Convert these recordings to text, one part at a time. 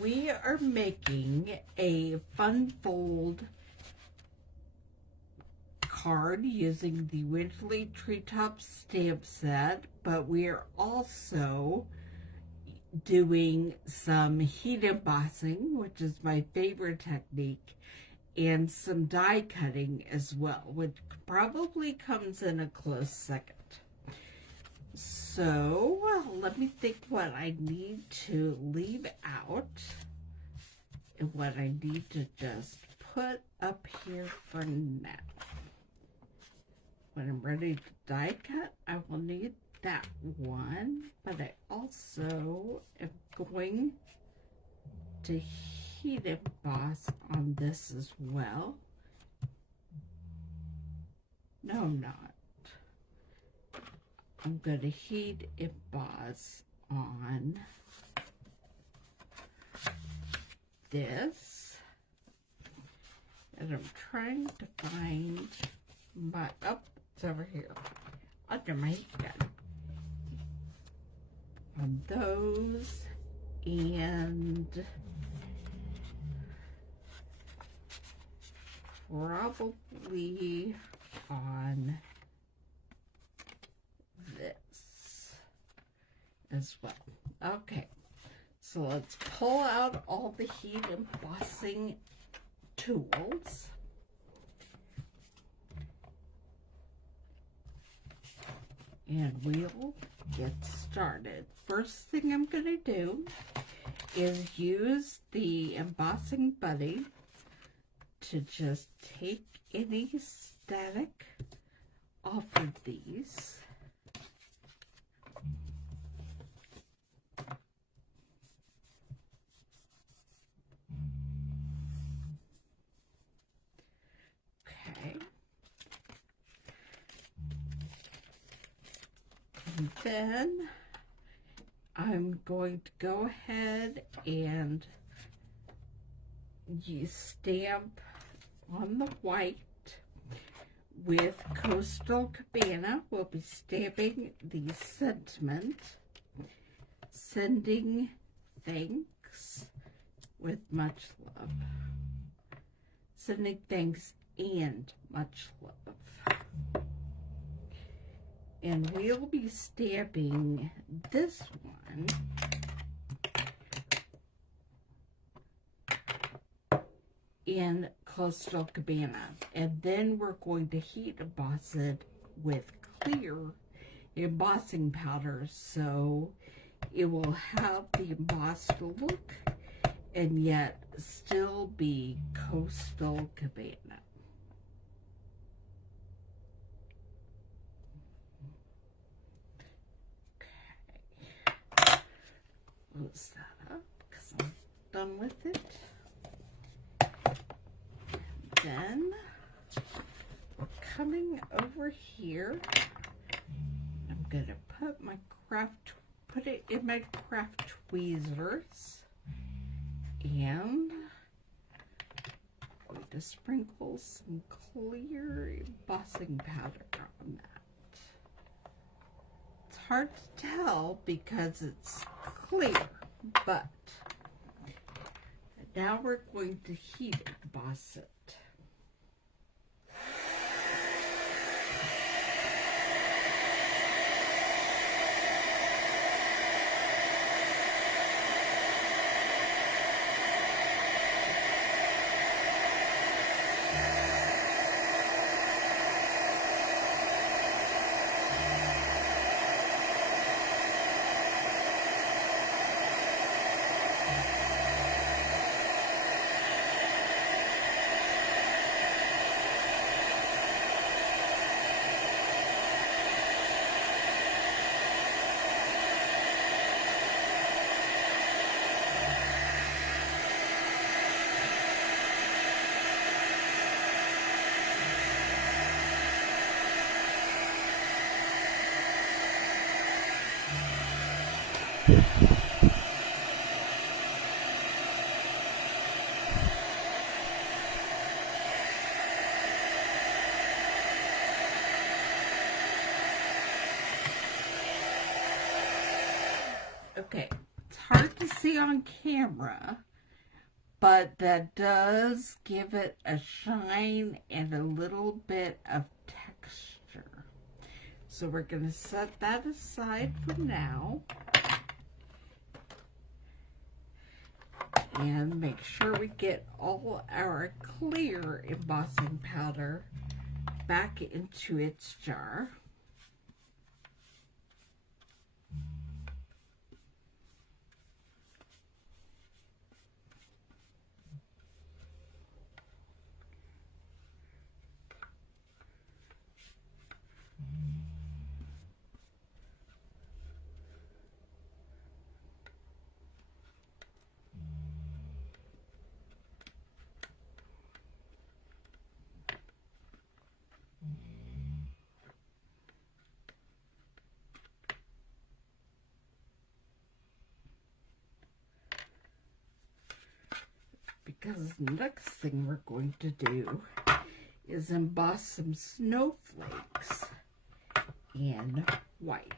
We are making a fun fold card using the Winterly Treetop stamp set, but we are also doing some heat embossing, which is my favorite technique, and some die cutting as well, which probably comes in a close second. So let me think what I need to leave out and what I need to just put up here for now. When I'm ready to die cut, I will need that one, but I also am going to heat emboss on this as well. No, I'm not. I'm going to heat emboss on this, and I'm trying to find my, oh, it's over here, under my heat gun. On those, and probably on this as well. Okay, so let's pull out all the heat embossing tools. And we'll get started. First thing I'm going to do is use the embossing buddy to just take any static off of these. Okay. And then I'm going to go ahead and stamp on the white with Coastal Cabana. We'll be stamping the sentiment, sending thanks with much love. Sending thanks and much love. And we'll be stamping this one in Coastal Cabana. And then we're going to heat emboss it with clear embossing powder, so it will have the embossed look and yet still be Coastal Cabana. Close that up because I'm done with it. Then we're coming over here. I'm gonna put it in my craft tweezers, and I'm going to sprinkle some clear embossing powder on that. It's hard to tell because it's clear, but now we're going to heat emboss it. Okay, it's hard to see on camera, but that does give it a shine and a little bit of texture. So we're going to set that aside for now. And make sure we get all our clear embossing powder back into its jar. Because the next thing we're going to do is emboss some snowflakes in white.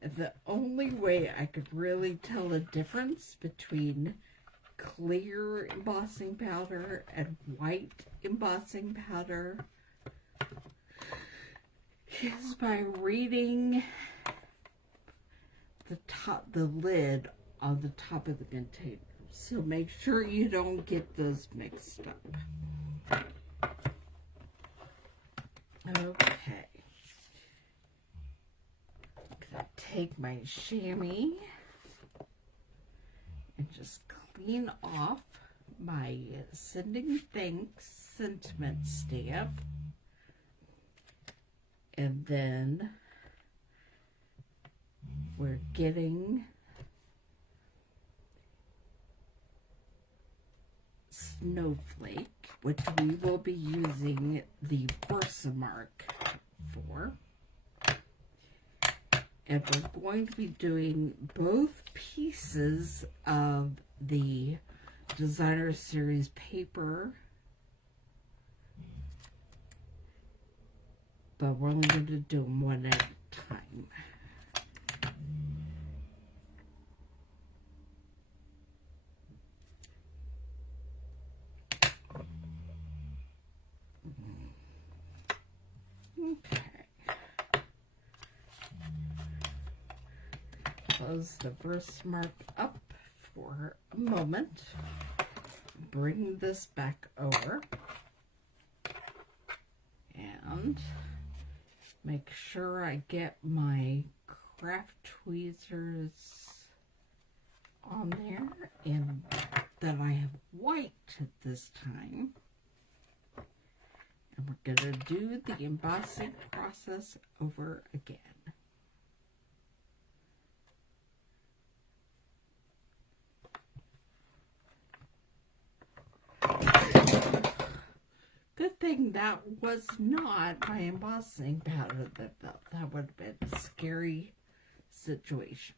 And the only way I could really tell the difference between clear embossing powder and white embossing powder is by reading the lid on the top of the container. So make sure you don't get those mixed up. Okay. I'm gonna take my chamois and just clean off my Sending Thanks sentiment stamp. And then we're getting Snowflake, which we will be using the Versamark for. And we're going to be doing both pieces of the Designer Series paper, but we're only going to do them one at a time. Okay. Close the Versamark up for a moment. Bring this back over. And make sure I get my craft tweezers on there, and that I have white at this time. And we're going to do the embossing process over again. Good thing that was not my embossing powder that fell. That would have been a scary situation.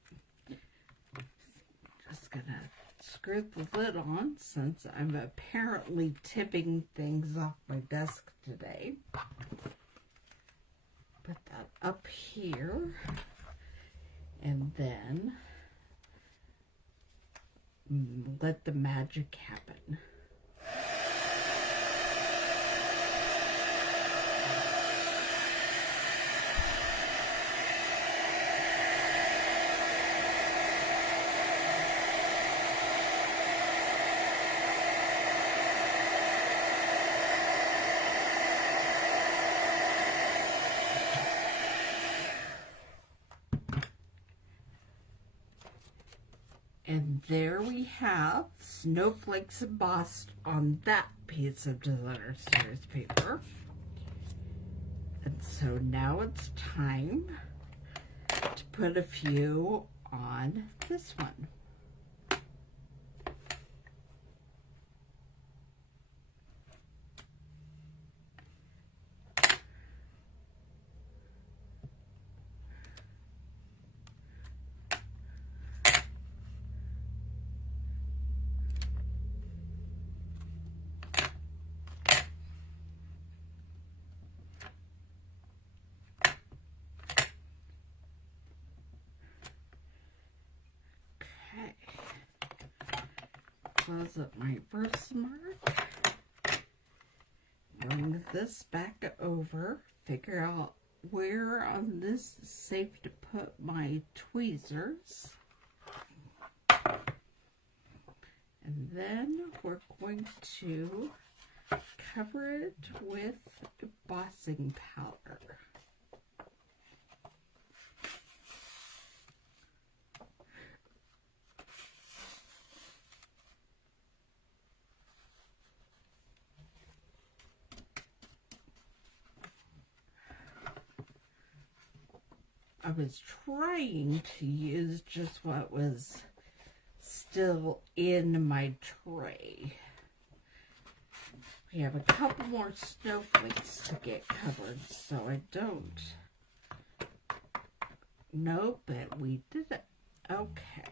Just gonna screw the lid on since I'm apparently tipping things off my desk today. Put that up here, and then let the magic happen. And there we have snowflakes embossed on that piece of Designer Series paper. And so now it's time to put a few on this one. Close up my first mark. Bring this back over. Figure out where on this is safe to put my tweezers. And then we're going to cover it with embossing powder. I was trying to use just what was still in my tray. We have a couple more snowflakes to get covered, so I don't. Nope, but we did it. Okay.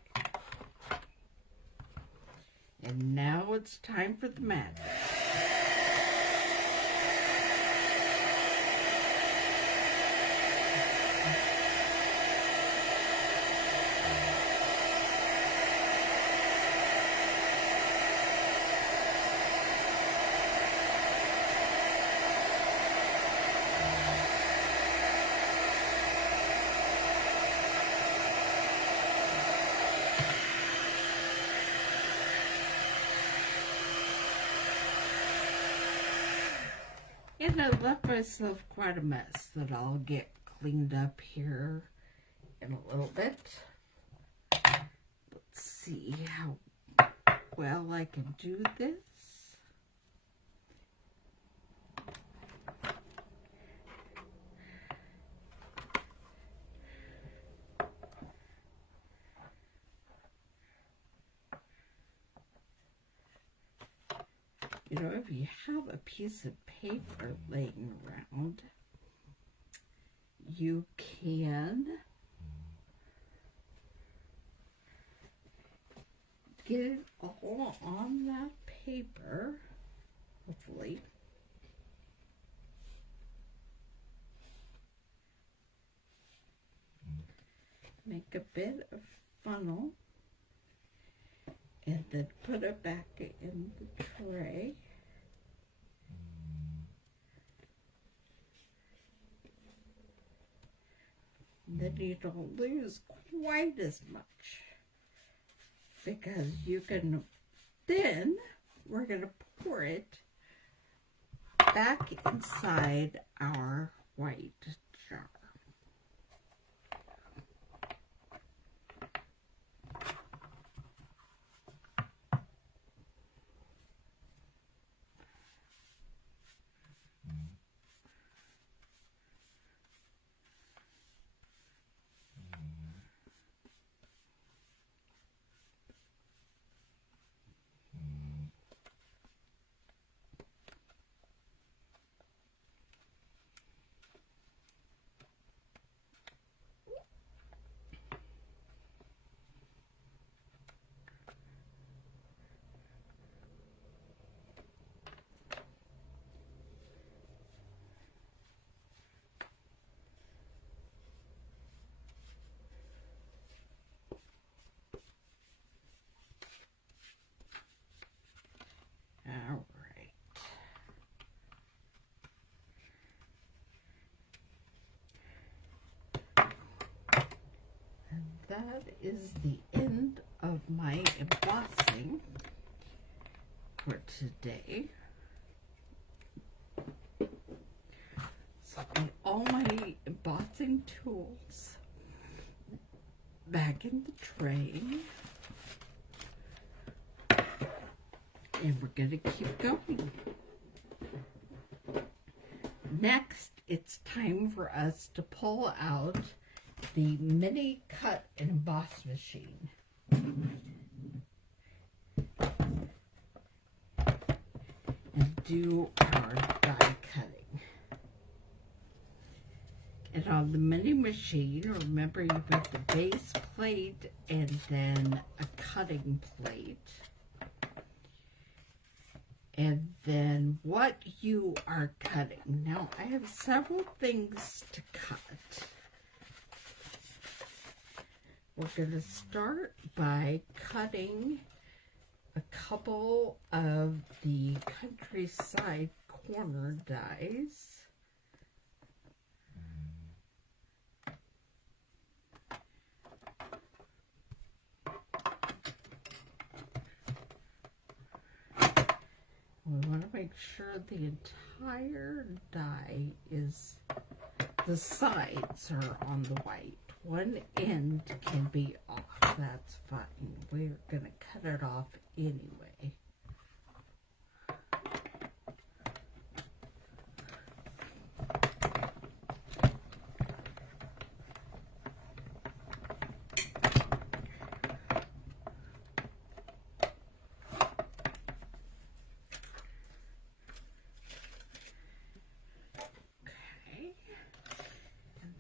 And now it's time for the magic. And I left myself quite a mess that I'll get cleaned up here in a little bit. Let's see how well I can do this. You know, if you have a piece of paper laying around, you can get it all on that paper, hopefully. Make a bit of funnel. And then put it back in the tray. And then you don't lose quite as much. Because you can, then we're going to pour it back inside our white jar. All right. And that is the end of my embossing for today. So I put all my embossing tools back in the tray. And we're going to keep going. Next, it's time for us to pull out the mini cut and emboss machine. And do our die cutting. And on the mini machine, remember you put the base plate and then a cutting plate. And then what you are cutting. Now, I have several things to cut. We're going to start by cutting a couple of the countryside corner dies. We want to make sure the entire die is, the sides are on the white. One end can be off, that's fine. We're going to cut it off anyway.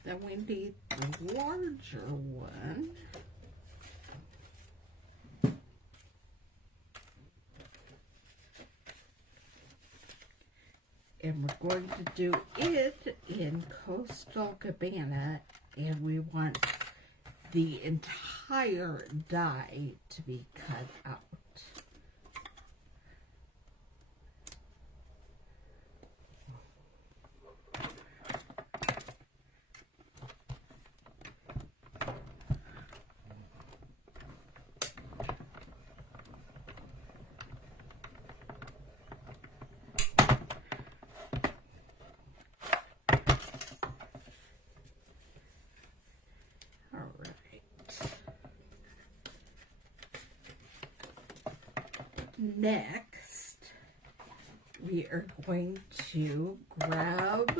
Then we need the larger one. And we're going to do it in Coastal Cabana, and we want the entire die to be cut out. Next, we are going to grab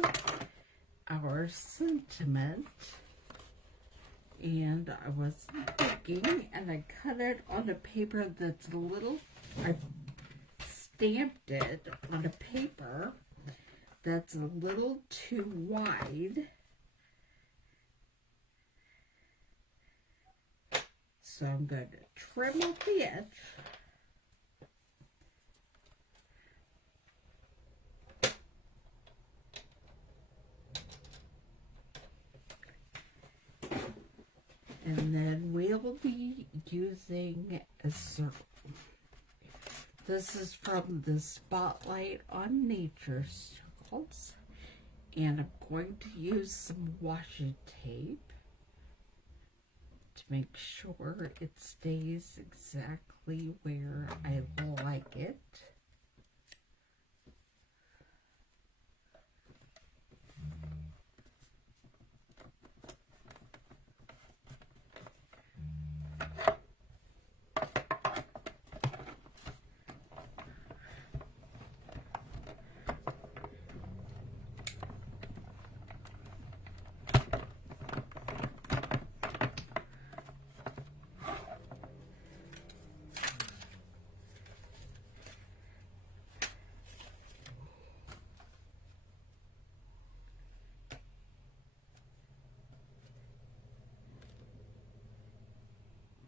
our sentiment, and I was thinking, and I cut it on a paper that's a little, I stamped it on a paper that's a little too wide. So I'm going to trim off the edge. And then we'll be using a circle. This is from the Spotlight on Nature circles. And I'm going to use some washi tape to make sure it stays exactly where I like it.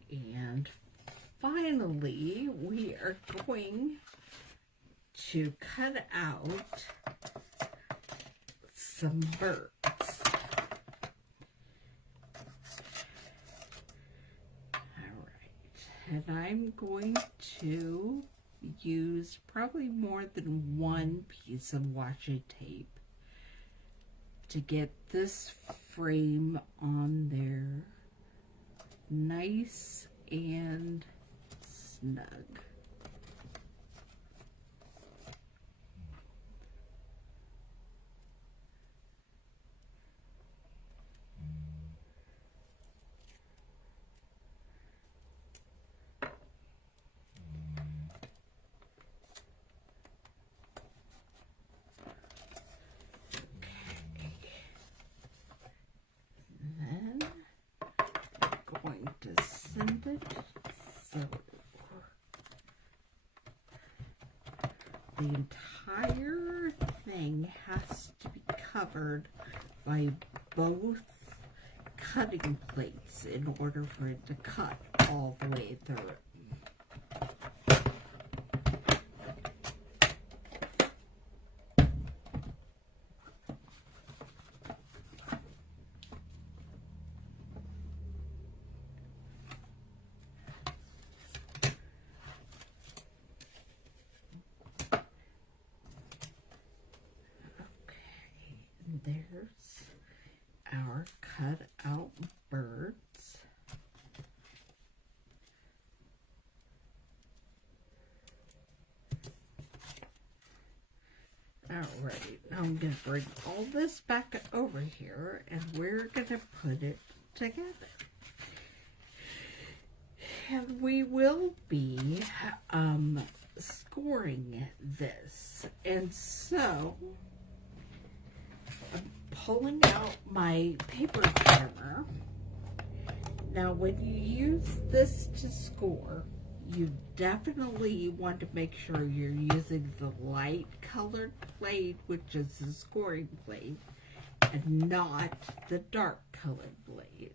And finally, we are going to cut out some birds. Alright, and I'm going to use probably more than one piece of washi tape to get this frame on there nice and snug. So the entire thing has to be covered by both cutting plates in order for it to cut all the way through. there's our cut out birds. Alright, now I'm going to bring all this back over here and we're going to put it together. And we will be scoring this. And so, I'm pulling out my paper trimmer. Now, when you use this to score, you definitely want to make sure you're using the light colored blade, which is the scoring blade, and not the dark colored blade.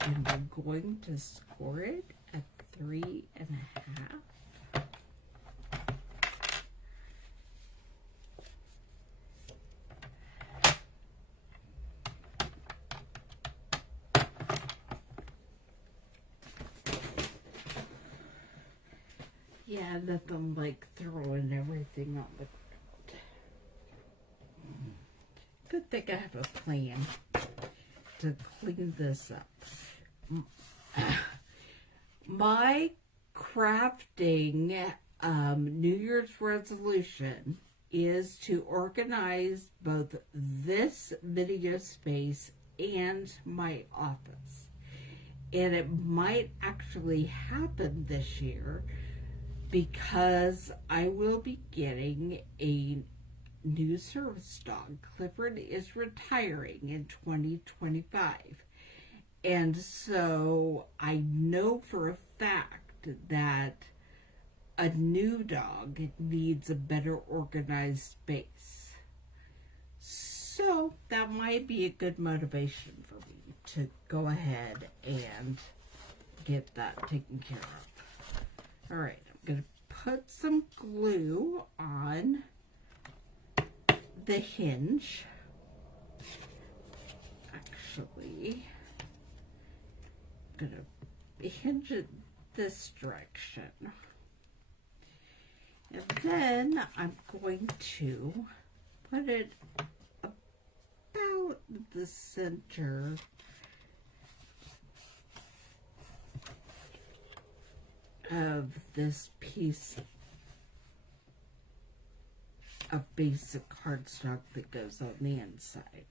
And we're going to score it at 3.5. Yeah, nothing like throwing everything on the ground. Good thing I have a plan to clean this up. My crafting New Year's resolution is to organize both this video space and my office. And it might actually happen this year because I will be getting a new service dog. Clifford is retiring in 2025. And so I know for a fact that a new dog needs a better organized space. So that might be a good motivation for me to go ahead and get that taken care of. All right, I'm going to put some glue on the hinge. Actually, I'm going to hinge it this direction. And then I'm going to put it about the center of this piece of basic cardstock that goes on the inside.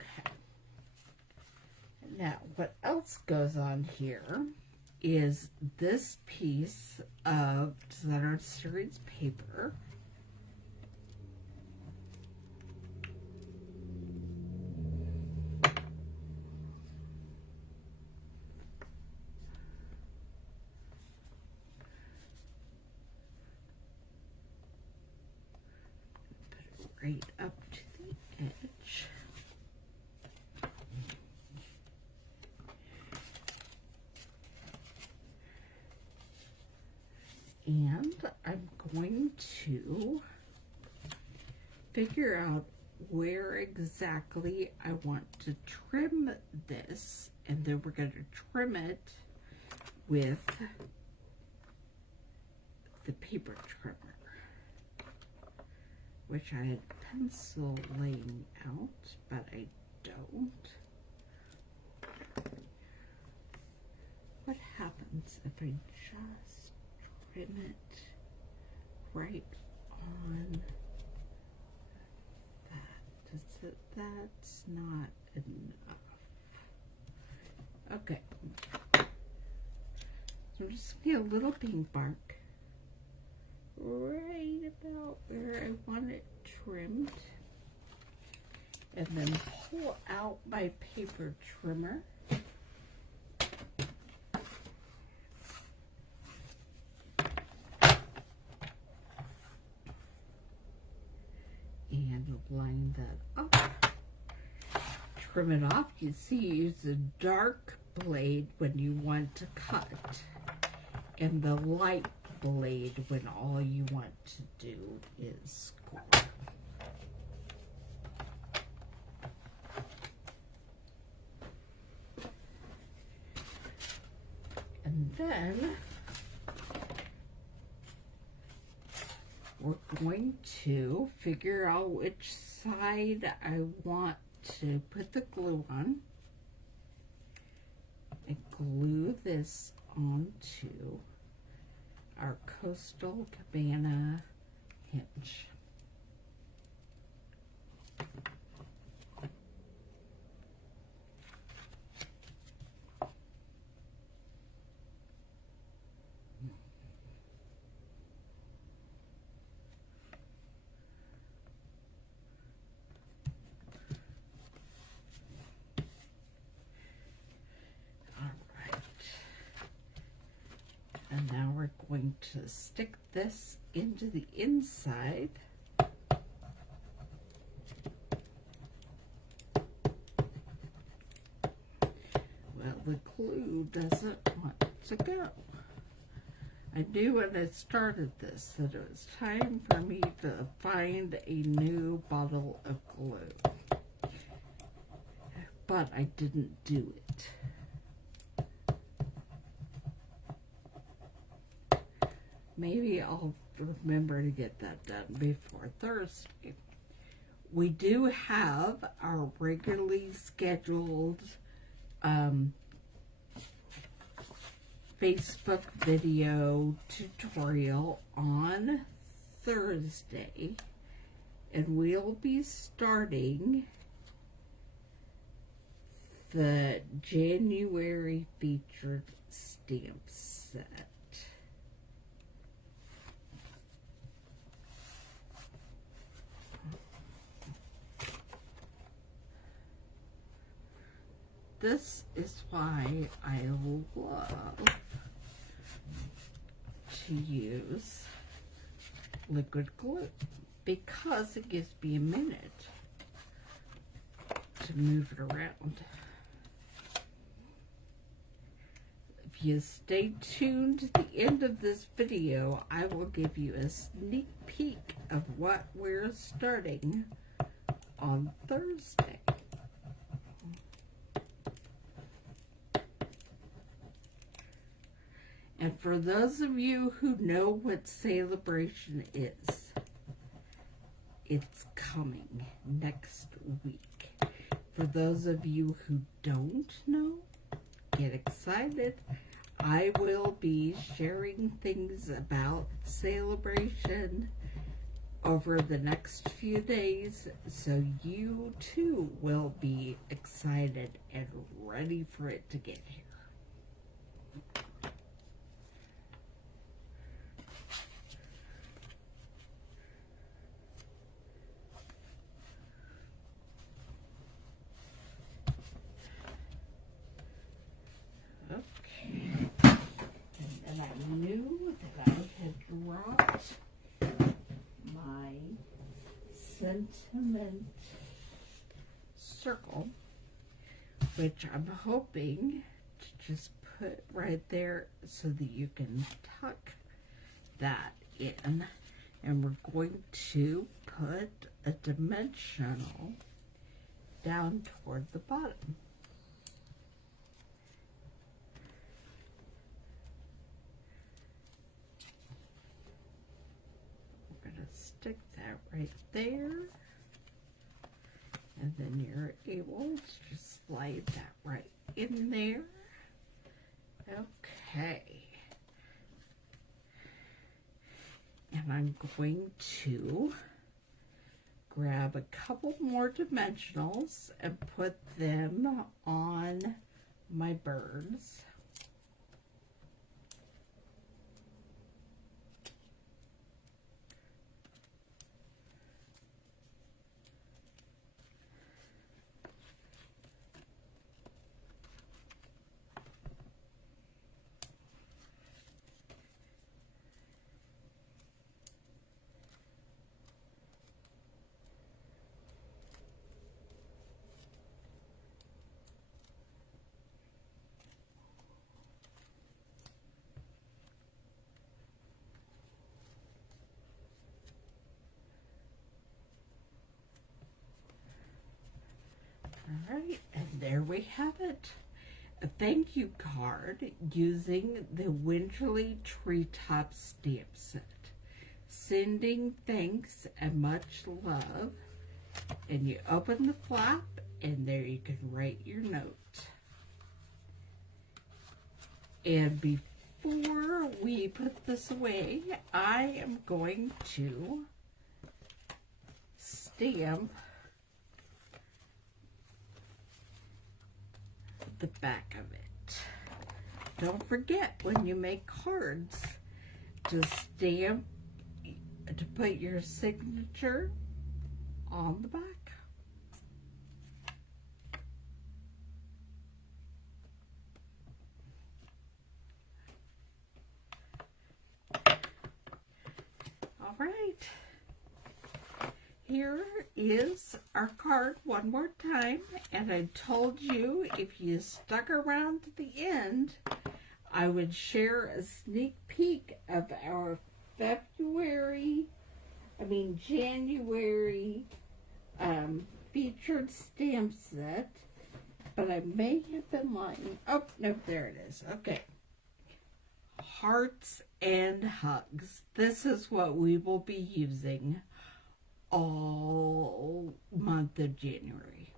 Okay. Now, what else goes on here is this piece of Designer Series paper. Right up to the edge. And I'm going to figure out where exactly I want to trim this, and then we're going to trim it with the paper trimmer, which I had pencil laying out, but I don't. What happens if I just trim it right on that? That's not enough. Okay. So I'm just going to get a little pink bark right about where I want it trimmed, and then pull out my paper trimmer and line that up, trim it off. You see, use a dark blade when you want to cut and the light blade when all you want to do is score. And then we're going to figure out which side I want to put the glue on. And glue this onto our Coastal Cabana hinge. And now we're going to stick this into the inside. Well, the glue doesn't want to go. I knew when I started this that it was time for me to find a new bottle of glue. But I didn't do it. Maybe I'll remember to get that done before Thursday. We do have our regularly scheduled Facebook video tutorial on Thursday, and we'll be starting the January featured stamp set. This is why I love to use liquid glue, because it gives me a minute to move it around. If you stay tuned to the end of this video, I will give you a sneak peek of what we're starting on Thursday. And for those of you who know what Celebration is, it's coming next week. For those of you who don't know, get excited. I will be sharing things about Celebration over the next few days, so you too will be excited and ready for it to get here. I knew that I had dropped my sentiment circle, which I'm hoping to just put right there so that you can tuck that in. And we're going to put a dimensional down toward the bottom. Stick that right there, and then you're able to just slide that right in there. Okay, and I'm going to grab a couple more dimensionals and put them on my birds. Alright, and there we have it. A thank you card using the Winterly Treetop stamp set. Sending thanks and much love. And you open the flap, and there you can write your note. And before we put this away, I am going to stamp the back of it. Don't forget, when you make cards, to stamp, to put your signature on the back. All right. Here is our card one more time, and I told you if you stuck around to the end, I would share a sneak peek of our January featured stamp set, but I may have been lying. Oh, no, there it is. Okay. Hearts and hugs. This is what we will be using all month of January.